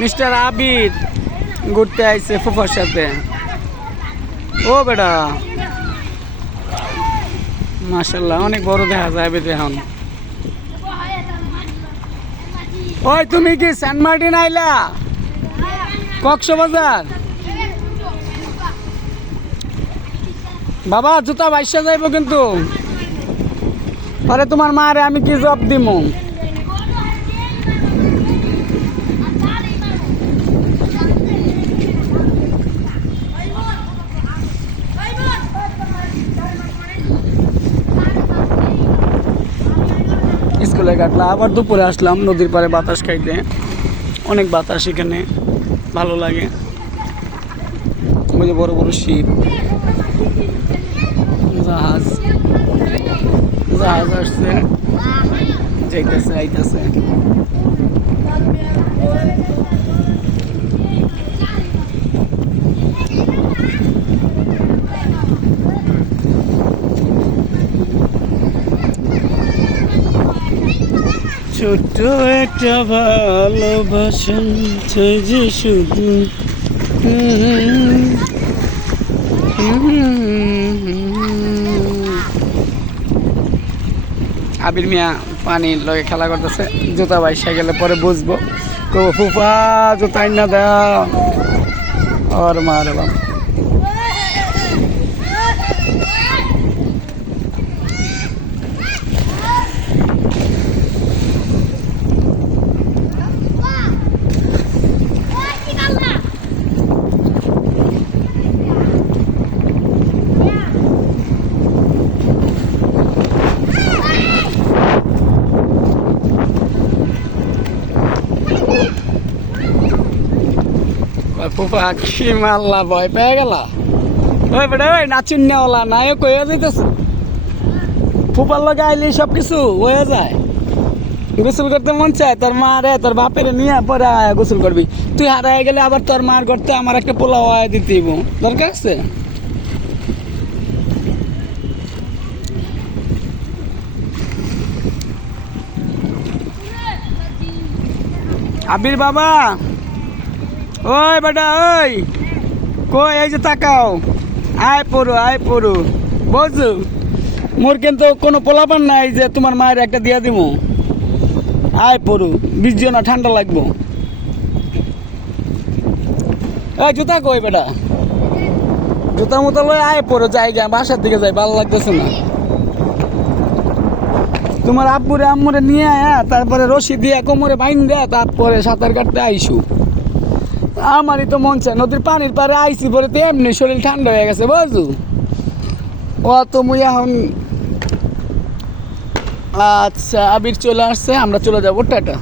Mister আবির ঘুরতে আইছে ফুফার সাথে। ও বেটা মাশাআল্লাহ অনেক বড় দেখা যায় আবির এখন। ওই তুমি কি সেন্ট মার্টিন আইলা? কক্সবাজার? বাবা জুতা বাইশা যাইব কিন্তু। আরে তোমার মারে আমি কি জব দিমু? স্কুলে কাটলা আবার দুপুরে আসলাম নদীর পাড়ে বাতাস খাইতে। অনেক বাতাস এখানে, ভালো লাগে। ওই যে বড় বড় শিপ, জাহাজ জাহাজ আসছে, যাইতেছে আইতেছে। ছোট্ট একটা ভালোবাসা যে শুধু আবির মিয়া পানির লগে খেলা করতেছে। জুতা বাইসা গেলে পরে বুঝবো। ফুফা জুতা না দাও ওর মারে বাবা। ফুফা কি মারলা, ভয় পেয়ে গেল? ওই বেটা ওই নাচুন নেওয়ালা নায়ক হয়ে যাইতেছে। ফুফার লগে আইলে সব কিছু হয়ে যায়। গোসল করতে মন চায়, তোর মা রে তোর বাপের নিয়ে পরে গোসল করবি। তুই হারাই গেলে আবার তোর মার করতে আমার একটা পোলাও আয় দিতেইব, দরকার আছে? আবির বাবা, ওই বেটা ওই কই, এই যে তাকাও, আয় পড়ু বুঝু। মোর কিন্তু কোনো পোলাপান নাই যে তোমার মায়ের একটা দিয়া দিব। আয় পড়ু, ভিজো না, ঠান্ডা লাগবো। এই জুতা কই বেটা? জুতা মুতা লই আয় পড়ো, যাই গা বাসার দিকে যাই, ভালো লাগতেছে না। তোমার আব্বুরে আম্মুরে নিয়ে আয়া তারপরে রশি দিয়ে কোমরে বাইন দেয়া তারপরে সাঁতার কাটতে আইসু। আমারই তো মন চায়, নদীর পানির পারে আইসি পরে তো এমনি শরীর ঠান্ডা হয়ে গেছে বুঝু। ও তো মুই এখন আচ্ছা আবির চলে আসছে, আমরা চলে যাবো, টাটা।